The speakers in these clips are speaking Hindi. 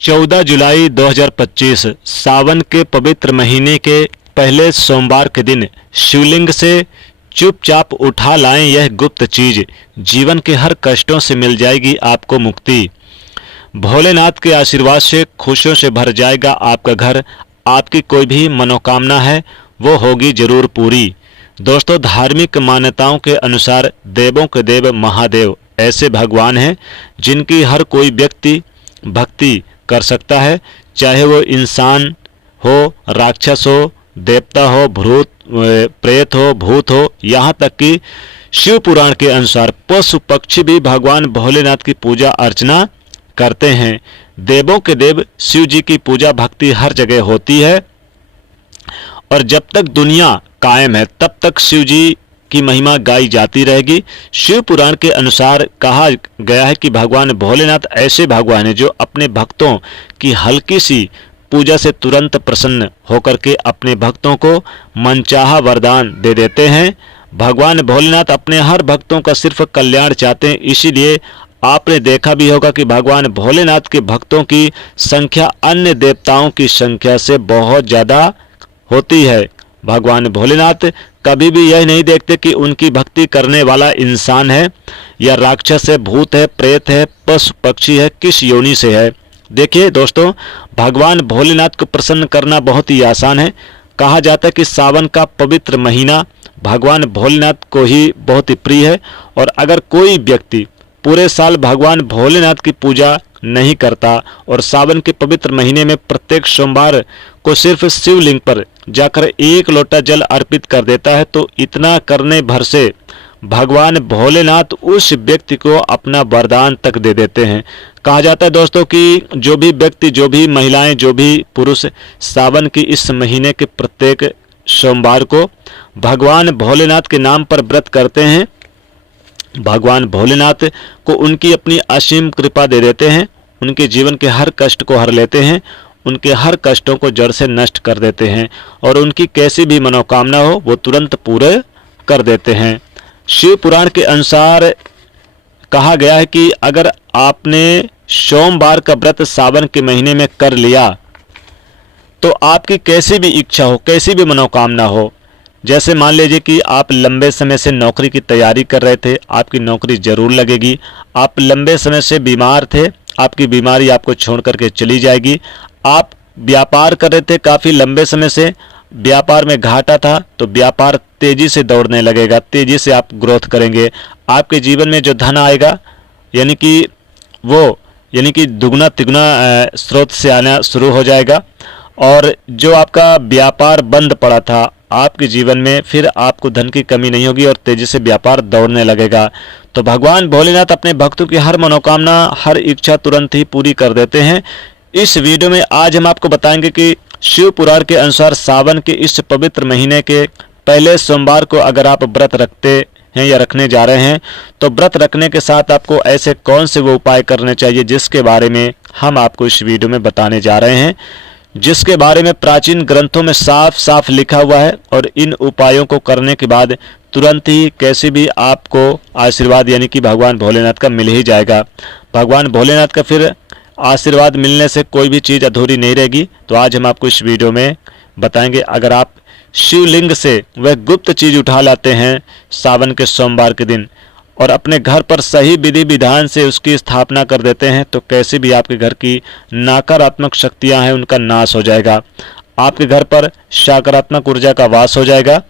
14 जुलाई 2025 सावन के पवित्र महीने के पहले सोमवार के दिन शिवलिंग से चुपचाप उठा लाएं यह गुप्त चीज। जीवन के हर कष्टों से मिल जाएगी आपको मुक्ति। भोलेनाथ के आशीर्वाद से खुशियों से भर जाएगा आपका घर। आपकी कोई भी मनोकामना है वो होगी जरूर पूरी। दोस्तों, धार्मिक मान्यताओं के अनुसार देवों के देव महादेव ऐसे भगवान हैं जिनकी हर कोई व्यक्ति भक्ति कर सकता है, चाहे वो इंसान हो, राक्षस हो, देवता हो, प्रेत हो, भूत हो, यहाँ तक कि शिव पुराण के अनुसार पशु पक्षी भी भगवान भोलेनाथ की पूजा अर्चना करते हैं। देवों के देव शिव जी की पूजा भक्ति हर जगह होती है और जब तक दुनिया कायम है तब तक शिव जी की महिमा गाई जाती रहेगी। शिव पुराण के अनुसार कहा गया है कि भगवान भोलेनाथ ऐसे भगवान हैं जो अपने भक्तों की हल्की सी पूजा से तुरंत प्रसन्न होकर के अपने भक्तों को मनचाहा वरदान दे देते हैं। भगवान भोलेनाथ अपने हर भक्तों का सिर्फ कल्याण चाहते हैं, इसीलिए आपने देखा भी होगा कि भगवान भोलेनाथ के भक्तों की संख्या अन्य देवताओं की संख्या से बहुत ज़्यादा होती है। भगवान भोलेनाथ कभी भी यह नहीं देखते कि उनकी भक्ति करने वाला इंसान है या राक्षस है, भूत है, प्रेत है, पशु पक्षी है, किस योनि से है। देखिए दोस्तों, भगवान भोलेनाथ को प्रसन्न करना बहुत ही आसान है। कहा जाता है कि सावन का पवित्र महीना भगवान भोलेनाथ को ही बहुत ही प्रिय है और अगर कोई व्यक्ति पूरे साल भगवान भोलेनाथ की पूजा नहीं करता और सावन के पवित्र महीने में प्रत्येक सोमवार को सिर्फ शिवलिंग पर जाकर 1 लोटा जल अर्पित कर देता है तो इतना करने भर से भगवान भोलेनाथ उस व्यक्ति को अपना वरदान तक दे देते हैं। कहा जाता है दोस्तों कि जो भी व्यक्ति, जो भी महिलाएं, जो भी पुरुष सावन की इस महीने के प्रत्येक सोमवार को भगवान भोलेनाथ के नाम पर व्रत करते हैं, भगवान भोलेनाथ को उनकी अपनी असीम कृपा दे देते हैं, उनके जीवन के हर कष्ट को हर लेते हैं, उनके हर कष्टों को जड़ से नष्ट कर देते हैं और उनकी कैसी भी मनोकामना हो वो तुरंत पूरे कर देते हैं। शिव पुराण के अनुसार कहा गया है कि अगर आपने सोमवार का व्रत सावन के महीने में कर लिया तो आपकी कैसी भी इच्छा हो, कैसी भी मनोकामना हो, जैसे मान लीजिए कि आप लंबे समय से नौकरी की तैयारी कर रहे थे, आपकी नौकरी जरूर लगेगी। आप लंबे समय से बीमार थे, आपकी बीमारी आपको छोड़ करके चली जाएगी। आप व्यापार कर रहे थे काफ़ी लंबे समय से, व्यापार में घाटा था तो व्यापार तेज़ी से दौड़ने लगेगा, तेज़ी से आप ग्रोथ करेंगे। आपके जीवन में जो धन आएगा यानी कि दुगना तिगुना स्रोत से आना शुरू हो जाएगा और जो आपका व्यापार बंद पड़ा था आपके जीवन में फिर आपको धन की कमी नहीं होगी और तेजी से व्यापार दौड़ने लगेगा। तो भगवान भोलेनाथ अपने भक्तों की हर मनोकामना, हर इच्छा तुरंत ही पूरी कर देते हैं। इस वीडियो में आज हम आपको बताएंगे कि शिव पुराण के अनुसार सावन के इस पवित्र महीने के पहले सोमवार को अगर आप व्रत रखते हैं या रखने जा रहे हैं तो व्रत रखने के साथ आपको ऐसे कौन से वो उपाय करने चाहिए जिसके बारे में हम आपको इस वीडियो में बताने जा रहे हैं, जिसके बारे में प्राचीन ग्रंथों में साफ साफ लिखा हुआ है और इन उपायों को करने के बाद तुरंत ही कैसे भी आपको आशीर्वाद यानी कि भगवान भोलेनाथ का मिल ही जाएगा। भगवान भोलेनाथ का फिर आशीर्वाद मिलने से कोई भी चीज़ अधूरी नहीं रहेगी। तो आज हम आपको इस वीडियो में बताएंगे अगर आप शिवलिंग से वह गुप्त चीज़ उठा लाते हैं सावन के सोमवार के दिन और अपने घर पर सही विधि विधान से उसकी स्थापना कर देते हैं तो कैसे भी आपके घर की नकारात्मक शक्तियां हैं उनका नाश हो जाएगा। आपके घर पर सकारात्मक ऊर्जा का वास हो जाएगा।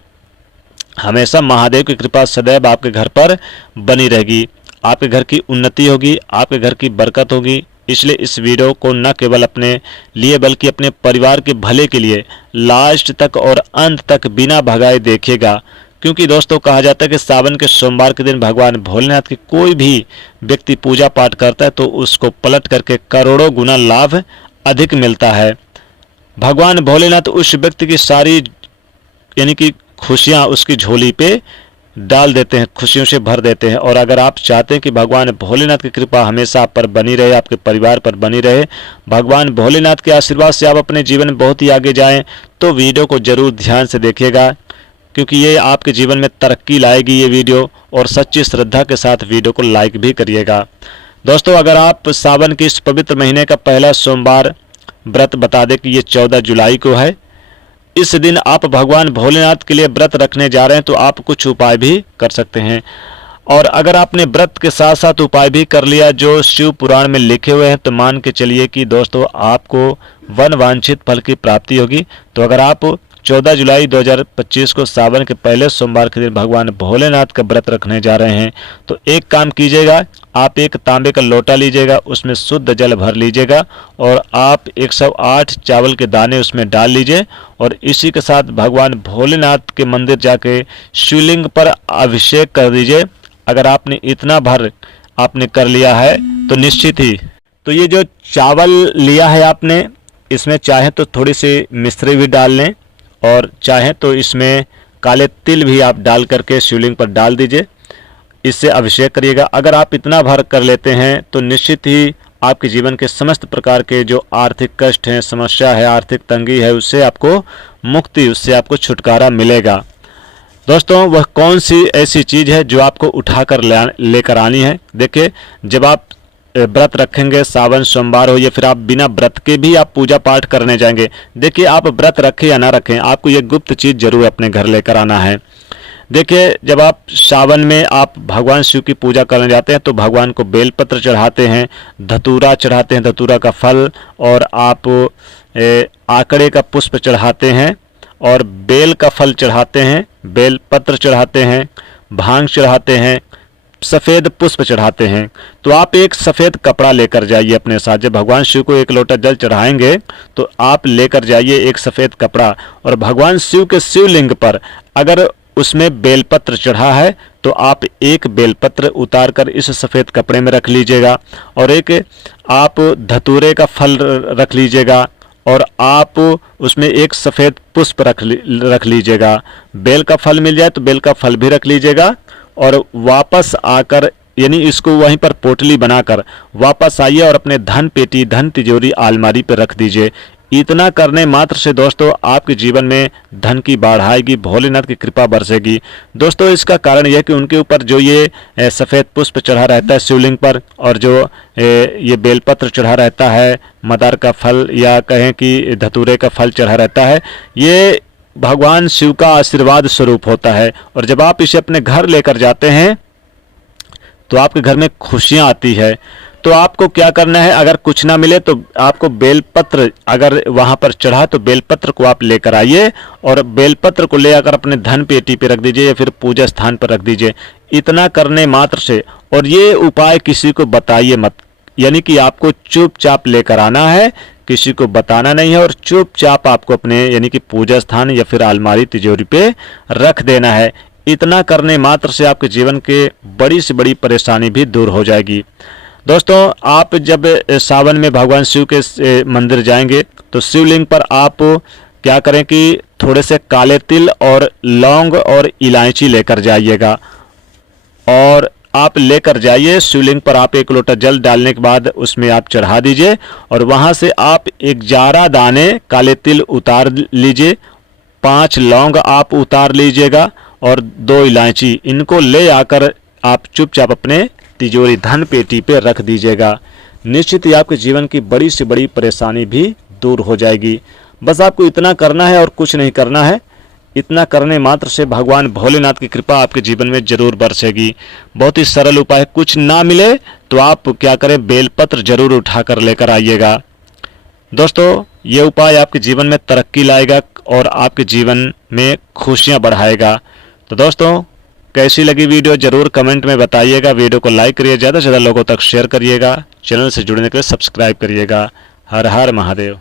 हमेशा महादेव की कृपा सदैव आपके घर पर बनी रहेगी। आपके घर की उन्नति होगी, आपके घर की बरकत होगी। इसलिए इस वीडियो को न केवल अपने लिए बल्कि अपने परिवार के भले के लिए लास्ट तक और अंत तक बिना भगाए देखिएगा, क्योंकि दोस्तों कहा जाता है कि सावन के सोमवार के दिन भगवान भोलेनाथ की कोई भी व्यक्ति पूजा पाठ करता है तो उसको पलट करके करोड़ों गुना लाभ अधिक मिलता है। भगवान भोलेनाथ उस व्यक्ति की सारी यानी कि खुशियां उसकी झोली पे डाल देते हैं, खुशियों से भर देते हैं। और अगर आप चाहते हैं कि भगवान भोलेनाथ की कृपा हमेशा आप पर बनी रहे, आपके परिवार पर बनी रहे, भगवान भोलेनाथ के आशीर्वाद से आप अपने जीवन में बहुत ही आगे जाएं, तो वीडियो को जरूर ध्यान से देखिएगा, क्योंकि ये आपके जीवन में तरक्की लाएगी ये वीडियो। और सच्ची श्रद्धा के साथ वीडियो को लाइक भी करिएगा। दोस्तों अगर आप सावन के इस पवित्र महीने का पहला सोमवार व्रत बता दें कि ये 14 जुलाई को है, इस दिन आप भगवान भोलेनाथ के लिए व्रत रखने जा रहे हैं तो आप कुछ उपाय भी कर सकते हैं। और अगर आपने व्रत के साथ साथ उपाय भी कर लिया जो शिव पुराण में लिखे हुए हैं तो मान के चलिए कि दोस्तों आपको वन वांछित फल की प्राप्ति होगी। तो अगर आप 14 जुलाई 2025 को सावन के पहले सोमवार के दिन भगवान भोलेनाथ का व्रत रखने जा रहे हैं तो एक काम कीजिएगा, आप एक तांबे का लोटा लीजिएगा, उसमें शुद्ध जल भर लीजिएगा और आप 108 चावल के दाने उसमें डाल लीजिए और इसी के साथ भगवान भोलेनाथ के मंदिर जाके शिवलिंग पर अभिषेक कर दीजिए। अगर आपने इतना भर आपने कर लिया है तो निश्चित ही तो ये जो चावल लिया है आपने, इसमें चाहे तो थोड़ी सी मिश्री भी डाल लें और चाहे तो इसमें काले तिल भी आप डाल करके शिवलिंग पर डाल दीजिए, इससे अभिषेक करिएगा। अगर आप इतना भर कर लेते हैं तो निश्चित ही आपके जीवन के समस्त प्रकार के जो आर्थिक कष्ट हैं, समस्या है, आर्थिक तंगी है, उससे आपको मुक्ति, उससे आपको छुटकारा मिलेगा। दोस्तों वह कौन सी ऐसी चीज़ है जो आपको उठाकर लेकर आनी है? देखिए, जब आप व्रत रखेंगे, सावन सोमवार हो या फिर आप बिना व्रत के भी आप पूजा पाठ करने जाएंगे, देखिए आप व्रत रखें या ना रखें, आपको ये गुप्त चीज़ जरूर अपने घर लेकर आना है। देखिए, जब आप सावन में आप भगवान शिव की पूजा करने जाते हैं तो भगवान को बेलपत्र चढ़ाते हैं, धतूरा चढ़ाते हैं, धतूरा का फल, और आप आकड़े का पुष्प चढ़ाते हैं और बेल का फल चढ़ाते हैं, बेल पत्र चढ़ाते हैं, भांग चढ़ाते हैं, सफ़ेद पुष्प चढ़ाते हैं। तो आप एक सफ़ेद कपड़ा लेकर जाइए अपने साथ। जब भगवान शिव को एक लोटा जल चढ़ाएंगे तो आप लेकर जाइए एक सफ़ेद कपड़ा और भगवान शिव के शिवलिंग पर अगर उसमें बेलपत्र चढ़ा है तो आप एक बेलपत्र उतार कर इस सफ़ेद कपड़े में रख लीजिएगा और एक आप धतूरे का फल रख लीजिएगा और आप उसमें एक सफ़ेद पुष्प रख लीजिएगा। बेल का फल मिल जाए तो बेल का फल भी रख लीजिएगा और वापस आकर यानी इसको वहीं पर पोटली बनाकर वापस आइए और अपने धन पेटी, धन तिजोरी, अलमारी पर रख दीजिए। इतना करने मात्र से दोस्तों आपके जीवन में धन की बाढ़ आएगी, भोलेनाथ की कृपा बरसेगी। दोस्तों इसका कारण यह कि उनके ऊपर जो ये सफ़ेद पुष्प चढ़ा रहता है शिवलिंग पर और जो ये बेलपत्र चढ़ा रहता है, मदार का फल या कहें कि धतूरे का फल चढ़ा रहता है, ये भगवान शिव का आशीर्वाद स्वरूप होता है। और जब आप इसे अपने घर लेकर जाते हैं तो आपके घर में खुशियां आती है। तो आपको क्या करना है, अगर कुछ ना मिले तो आपको बेलपत्र अगर वहां पर चढ़ा तो बेलपत्र को आप लेकर आइए और बेलपत्र को ले आकर अपने धन पेटी पे रख दीजिए या फिर पूजा स्थान पर रख दीजिए। इतना करने मात्र से, और ये उपाय किसी को बताइए मत, यानी कि आपको चुपचाप लेकर आना है, किसी को बताना नहीं है और चुपचाप आपको अपने यानी कि पूजा स्थान या फिर अलमारी, तिजोरी पे रख देना है। इतना करने मात्र से आपके जीवन के बड़ी से बड़ी परेशानी भी दूर हो जाएगी। दोस्तों आप जब सावन में भगवान शिव के मंदिर जाएंगे तो शिवलिंग पर आप क्या करें कि थोड़े से काले तिल और लौंग और इलायची लेकर जाइएगा और आप लेकर जाइए शिवलिंग पर। आप एक लोटा जल डालने के बाद उसमें आप चढ़ा दीजिए और वहां से आप 11 दाने काले तिल उतार लीजिए, 5 लौंग आप उतार लीजिएगा और 2 इलायची, इनको ले आकर आप चुपचाप अपने तिजोरी, धन पेटी पे रख दीजिएगा। निश्चित ही आपके जीवन की बड़ी से बड़ी परेशानी भी दूर हो जाएगी। बस आपको इतना करना है और कुछ नहीं करना है। इतना करने मात्र से भगवान भोलेनाथ की कृपा आपके जीवन में जरूर बरसेगी। बहुत ही सरल उपाय। कुछ ना मिले तो आप क्या करें, बेलपत्र जरूर उठाकर लेकर आइएगा। दोस्तों ये उपाय आपके जीवन में तरक्की लाएगा और आपके जीवन में खुशियां बढ़ाएगा। तो दोस्तों कैसी लगी वीडियो जरूर कमेंट में बताइएगा। वीडियो को लाइक करिए, ज़्यादा से ज़्यादा लोगों तक शेयर करिएगा। चैनल से जुड़ने के लिए सब्सक्राइब करिएगा। हर हर महादेव।